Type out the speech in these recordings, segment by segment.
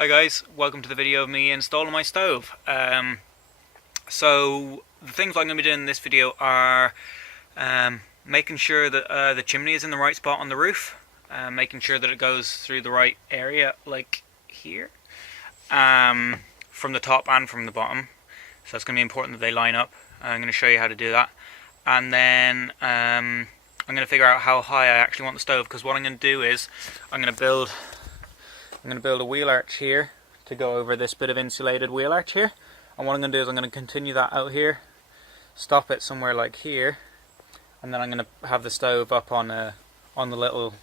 Hi guys, welcome to the video of me installing my stove. So the things I'm going to be doing in this video are making sure that the chimney is in the right spot on the roof, making sure that it goes through the right area, like here, from the top and from the bottom. So it's going to be important that they line up. I'm going to show you how to do that, and then I'm going to figure out how high I actually want the stove, because what I'm going to do is I'm going to build a wheel arch here to go over this bit of insulated wheel arch here, and what I'm going to do is I'm going to continue that out here, stop it somewhere like here, and then I'm going to have the stove up on the little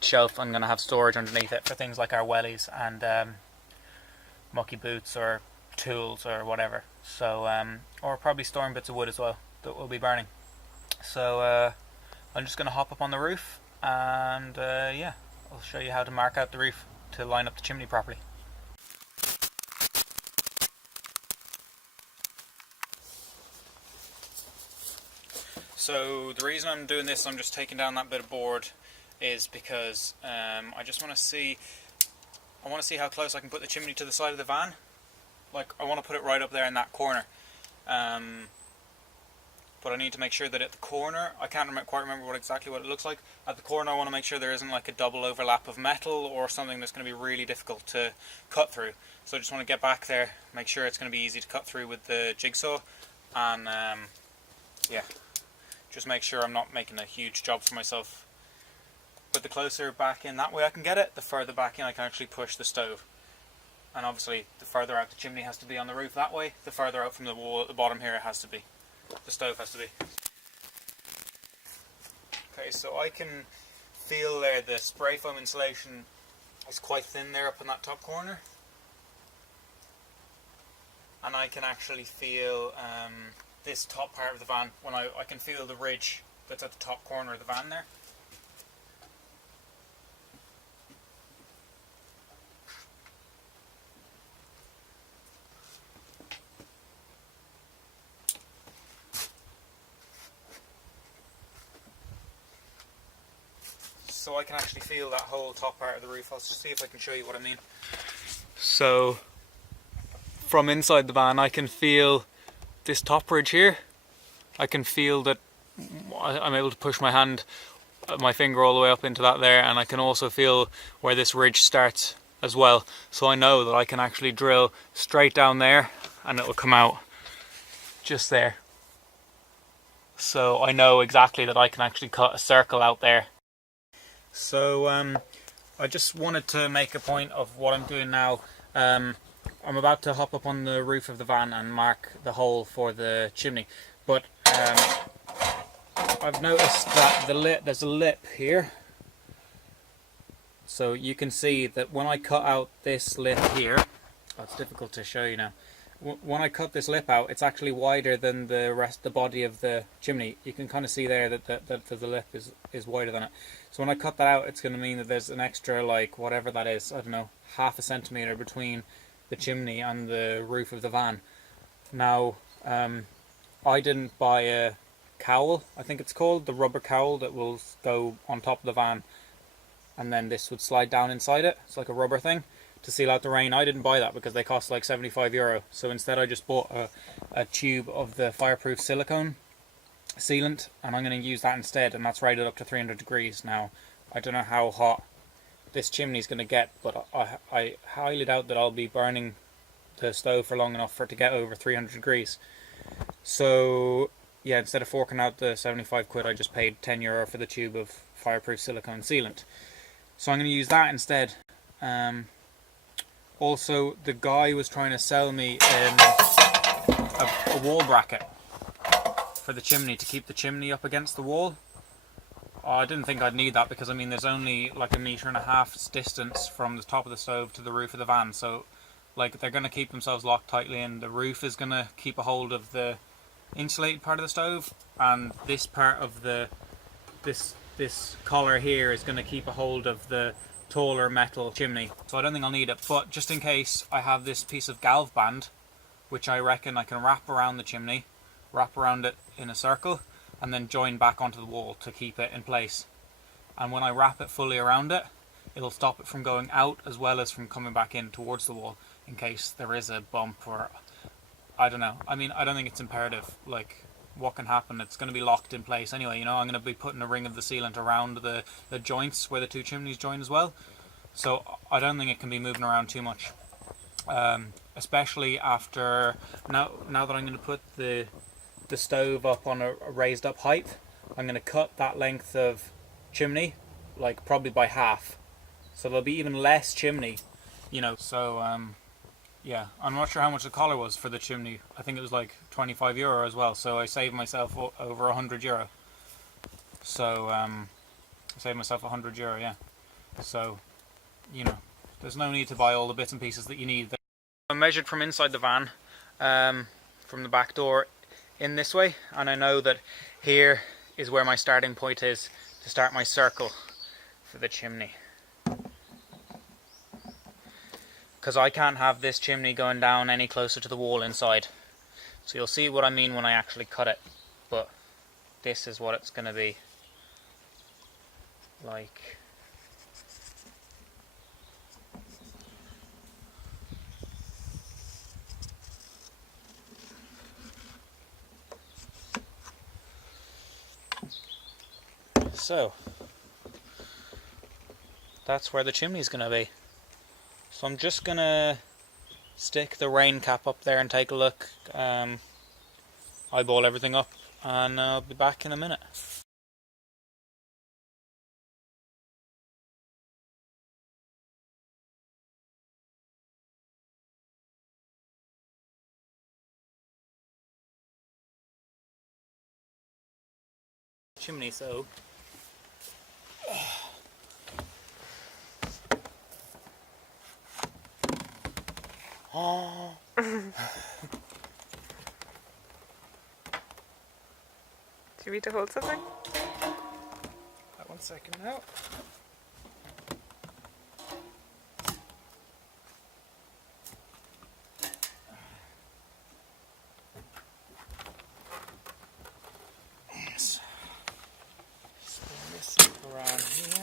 shelf. I'm going to have storage underneath it for things like our wellies and mucky boots or tools or whatever. So or probably storing bits of wood as well that will be burning. So I'm just going to hop up on the roof and yeah, I'll show you how to mark out the roof to line up the chimney properly. So the reason I'm doing this, I'm just taking down that bit of board, is because I just want to see how close I can put the chimney to the side of the van. Like, I want to put it right up there in that corner. But I need to make sure that at the corner, I can't quite remember exactly what it looks like. At the corner I want to make sure there isn't like a double overlap of metal or something that's going to be really difficult to cut through. So I just want to get back there, make sure it's going to be easy to cut through with the jigsaw, and yeah, just make sure I'm not making a huge job for myself. But the closer back in that way I can get it, the further back in I can actually push the stove. And obviously the further out the chimney has to be on the roof that way, the further out from the wall at the bottom here it has to be. The stove has to be. Okay, so I can feel there the spray foam insulation is quite thin there up in that top corner, and I can actually feel this top part of the van when I can feel the ridge that's at the top corner of the van there. So I can actually feel that whole top part of the roof. I'll see if I can show you what I mean. So from inside the van I can feel this top ridge here. I can feel that I'm able to push my finger all the way up into that there, and I can also feel where this ridge starts as well. So I know that I can actually drill straight down there and it will come out just there. So I know exactly that I can actually cut a circle out there. So I just wanted to make a point of what I'm doing now. I'm about to hop up on the roof of the van and mark the hole for the chimney, but I've noticed that there's a lip here. So you can see that when I cut out this lip here, it's difficult to show you now. When I cut this lip out, it's actually wider than the body of the chimney. You can kind of see there that the lip is wider than it. So when I cut that out, it's going to mean that there's an extra, like, whatever that is, I don't know, half a centimetre between the chimney and the roof of the van. Now, I didn't buy a cowl, I think it's called, the rubber cowl that will go on top of the van, and then this would slide down inside it. It's like a rubber thing to seal out the rain. I didn't buy that because they cost like €75. So instead I just bought a tube of the fireproof silicone sealant, and I'm going to use that instead, and that's rated up to 300 degrees. Now, I don't know how hot this chimney is going to get, but I highly doubt that I'll be burning the stove for long enough for it to get over 300 degrees. So yeah, instead of forking out the 75 quid, I just paid €10 for the tube of fireproof silicone sealant. So I'm going to use that instead. Also, the guy was trying to sell me a wall bracket for the chimney, to keep the chimney up against the wall. I didn't think I'd need that, because I mean there's only like 1.5 meters distance from the top of the stove to the roof of the van, so like they're going to keep themselves locked tightly, and the roof is going to keep a hold of the insulated part of the stove, and this part of this collar here is going to keep a hold of the taller metal chimney. So I don't think I'll need it, but just in case, I have this piece of galv band which I reckon I can wrap around the chimney, wrap around it in a circle, and then join back onto the wall to keep it in place. And when I wrap it fully around it, it'll stop it from going out as well as from coming back in towards the wall in case there is a bump or I don't know. I mean, I don't think it's imperative. Like, what can happen? It's going to be locked in place anyway. You know, I'm going to be putting a ring of the sealant around the joints where the two chimneys join as well. So I don't think it can be moving around too much. Especially after now that I'm going to put the stove up on a raised up height, I'm going to cut that length of chimney, like probably by half. So there'll be even less chimney, you know. So yeah, I'm not sure how much the collar was for the chimney. I think it was like €25 as well. So I saved myself over €100. So I saved myself €100. Yeah. So you know, there's no need to buy all the bits and pieces that you need. I measured from inside the van, from the back door in this way, and I know that here is where my starting point is to start my circle for the chimney. Because I can't have this chimney going down any closer to the wall inside. So you'll see what I mean when I actually cut it. But this is what it's going to be like. So that's where the chimney's going to be. So I'm just going to stick the rain cap up there and take a look, eyeball everything up, and I'll be back in a minute. Chimney soap. Oh. Do you need to hold something? 1 second now. Yes. Spin this around here.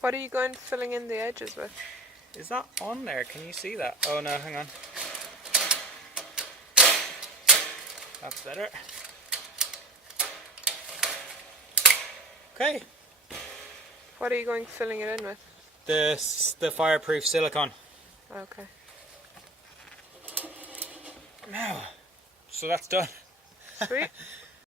What are you going filling in the edges with? Is that on there? Can you see that? Oh no, hang on. That's better. Okay. What are you going filling it in with? The fireproof silicone. Okay. Now, so that's done. Sweet.